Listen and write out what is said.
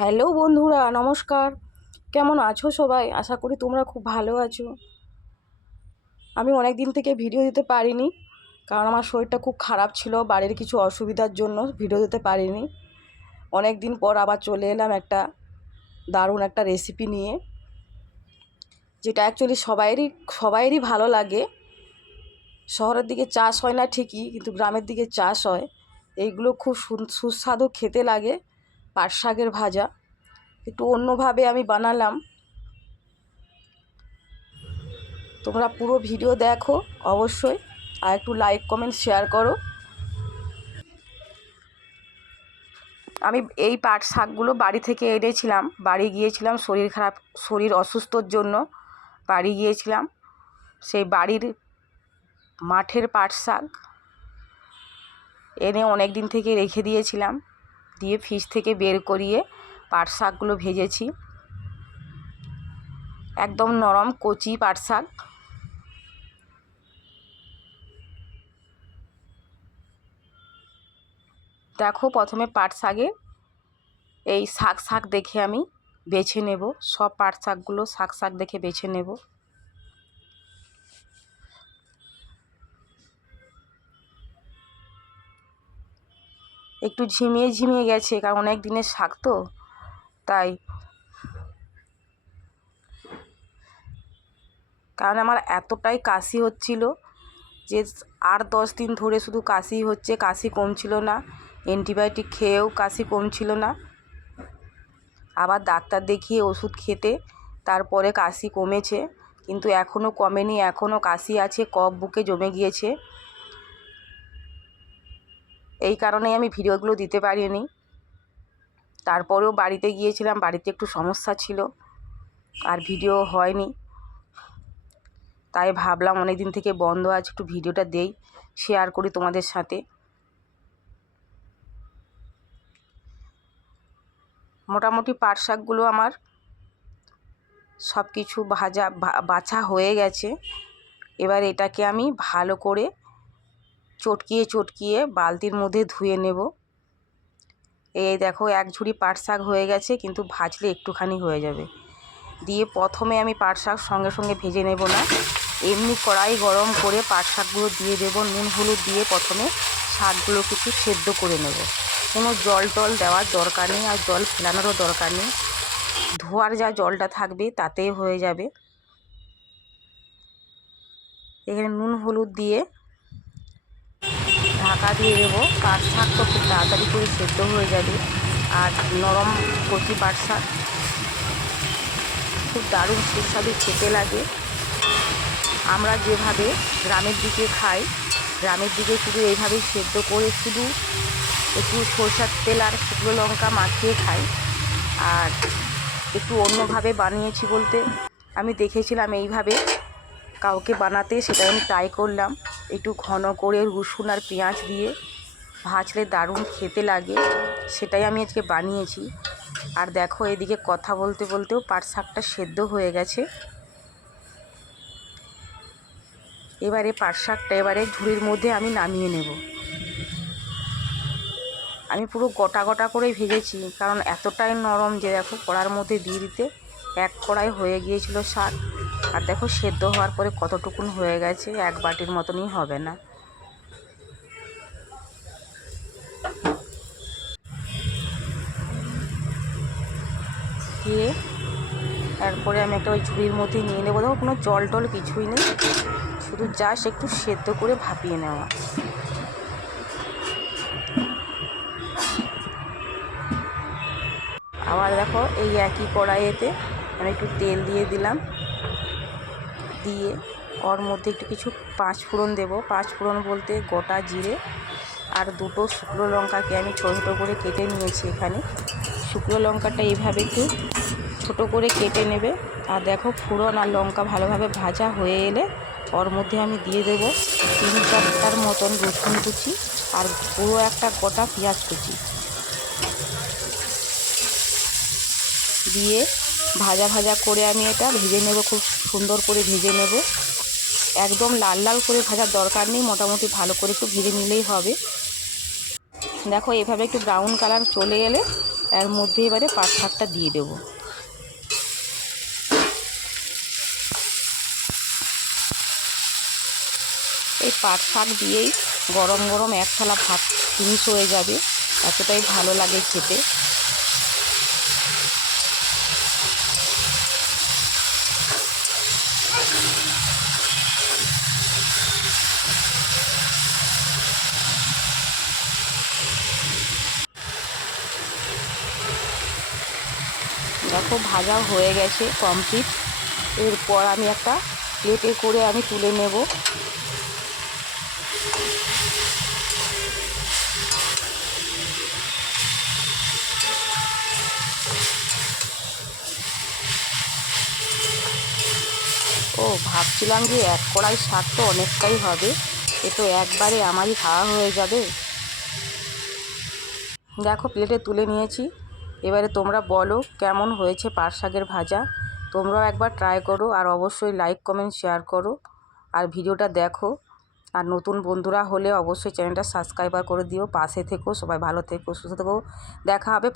Hello বন্ধুরা, নমস্কার। কেমন আছো সবাই? আশা করি তোমরা খুব ভালো আছো। আমি অনেক দিন থেকে ভিডিও দিতে পারিনি, কারণ আমার শরীরটা খুব খারাপ ছিল। বাড়ির কিছু অসুবিধার জন্য ভিডিও দিতে পারিনি। অনেক দিন পর আবার চলে এলাম একটা দারুণ একটা রেসিপি নিয়ে, যেটা অ্যাকচুয়ালি সবাইয়েরই ভালো লাগে। শহরের দিকে চাষ হয় না ঠিকই, কিন্তু গ্রামের দিকে চাষ হয়। এইগুলো খুব সুস্বাদু খেতে লাগে। পাট শাকের ভাজা একটু অন্যভাবে আমি বানালাম। তোমরা পুরো ভিডিও দেখো অবশ্যই, আর একটু লাইক কমেন্ট শেয়ার করো। আমি এই পাট শাকগুলো বাড়ি থেকে এনেছিলাম। বাড়ি গিয়েছিলাম শরীর অসুস্থর জন্য বাড়ি গিয়েছিলাম। সেই বাড়ির মাঠের পাট শাক এনে অনেক দিন থেকে রেখে দিয়েছিলাম, দিয়ে ফ্রিজ থেকে বের করিয়ে পাট শাকগুলো ভেজেছি। একদম নরম কচি পাট শাক। দেখো, প্রথমে পাট শাকের এই শাক দেখে আমি বেছে নেব। সব পাট শাকগুলো শাক দেখে বেছে নেব। একটু ঝিমিয়ে গেছে, কারণ অনেক দিনের শাক তো, তাই। কারণ আমার এতটাই কাশি হচ্ছিল যে 8-10 দিন ধরে শুধু কাশি হচ্ছে, কাশি কমছিল না। অ্যান্টিবায়োটিক খেয়েও কাশি কমছিল না। আবার ডাক্তার দেখিয়ে ওষুধ খেতে তারপরে কাশি কমেছে, কিন্তু এখনও কমেনি। এখনও কাশি আছে, কফ বুকে জমে গিয়েছে। এই কারণেই আমি ভিডিওগুলো দিতে পারিনি। তারপরেও বাড়িতে গিয়েছিলাম, বাড়িতে একটু সমস্যা ছিল, আর ভিডিও হয়নি। তাই ভাবলাম অনেক দিন থেকে বন্ধ আছে, একটু ভিডিওটা দেই, শেয়ার করি তোমাদের সাথে। মোটামুটি পাট শাকগুলো আমার সব কিছু বাছা হয়ে গেছে। এবার এটাকে আমি ভালো করে চটকিয়ে বালতির মধ্যে ধুয়ে নেব। এই দেখো, এক ঝুড়ি পাট শাক হয়ে গেছে, কিন্তু ভাজলে একটুখানি হয়ে যাবে। দিয়ে প্রথমে আমি পাট শাক সঙ্গে সঙ্গে ভেজে নেব না, এমনি কড়াই গরম করে পাট শাকগুলো দিয়ে দেব। নুন হলুদ দিয়ে প্রথমে শাকগুলো কিছু সেদ্ধ করে নেব। কোনো জল টল দেওয়ার দরকার নেই, আর জল ফেলানোরও দরকার নেই। ধোয়ার যা জলটা থাকবে তাতেই হয়ে যাবে। এখানে নুন হলুদ দিয়ে ঢাকা দিয়ে দেবো। পাট শাক তো খুব তাড়াতাড়ি করে সেদ্ধ হয়ে যাবে, আর নরম কচি পাট শাক খুব দারুণ সুস্বাদু খেতে লাগে। আমরা যেভাবে গ্রামের দিকে খাই, গ্রামের দিকে শুধু এইভাবেই সেদ্ধ করে শুধু একটু সরষের তেল আর শুকনো লঙ্কা মাখিয়ে খাই। আর একটু অন্যভাবে বানিয়েছি বলতে, আমি দেখেছিলাম এইভাবে কাউকে বানাতে, সেটাই আমি ট্রাই করলাম। একটু ঘন করে রসুন আর পেঁয়াজ দিয়ে ভাজলে দারুণ খেতে লাগে, সেটাই আমি আজকে বানিয়েছি। আর দেখো, এদিকে কথা বলতে বলতেও পাট শাকটা সেদ্ধ হয়ে গেছে। এবারে পাট শাকটা ঝুড়ির মধ্যে আমি নামিয়ে নেব। আমি পুরো গোটা করেই ভেজেছি, কারণ এতটাই নরম যে দেখো কড়ার মধ্যে দিয়ে দিতে এক কড়াই হয়ে গিয়েছিল শাক। আর দেখো সেদ্ধ হওয়ার পরে কতটুকুন হয়ে গেছে, এক বাটির মতনই হবে না। দিয়ে তারপরে আমি একটা ওই ঝুড়ির মধ্যে নিয়ে নেবো। দেখো, কোনো জল টল কিছুই নেই, শুধু জাস্ট একটু সেদ্ধ করে ভাপিয়ে নেওয়া। আবার দেখো, এই একই কড়াইয়েতে আমি একটু তেল দিয়ে দিলাম, দিয়ে ওর মধ্যে একটু কিছু পাঁচ ফোড়ন দেবো। পাঁচ ফোড়ন বলতে গোটা জিরে আর দুটো শুকনো লঙ্কাকে আমি ছোটো করে কেটে নিয়েছি। এখানে শুকনো লঙ্কাটা এইভাবে একটু ছোটো করে কেটে নেবে। আর দেখো, ফোড়ন আর লঙ্কা ভালোভাবে ভাজা হয়ে এলে ওর মধ্যে আমি দিয়ে দেবো 3-4টার মতন রসুন কুচি আর পুরো একটা গোটা পেঁয়াজ কুচি দিয়ে ভাজা করে আমি এটা ভেজে নেব। খুব সুন্দর করে ভেজে নেব। একদম লাল করে ভাজার দরকার নেই, মোটামুটি ভালো করে একটু ভেজে নিলেই হবে। দেখো, এভাবে একটু ব্রাউন কালার চলে এলে এর মধ্যে এবারে পাট শাকটা দিয়ে দেবো। এই পাট শাক দিয়েই গরম গরম এক থালা ভাত ফিনিশ হয়ে যাবে, এতটাই ভালো লাগে খেতে। দেখো ভাজা হয়ে গেছে কমপ্লিট। এরপর আমি একটা প্লেটে করে আমি তুলে নেব। ও ভাবছিলাম যে এক কড়াই শাক তো অনেকটাই হবে, এ তো একবারে আমারই খাওয়া হয়ে যাবে। দেখো প্লেটে তুলে নিয়েছি। এবারে তোমরা বলো কেমন হয়েছে পাট শাকের ভাজা। তোমরাও একবার ট্রাই করো, আর অবশ্যই লাইক কমেন্ট শেয়ার করো, আর ভিডিওটা দেখো। আর নতুন বন্ধুরা হলে অবশ্যই চ্যানেলটা সাবস্ক্রাইবার করে দিও। পাশে থেকো, সবাই ভালো থেকো, সুস্থ থেকো। দেখা হবে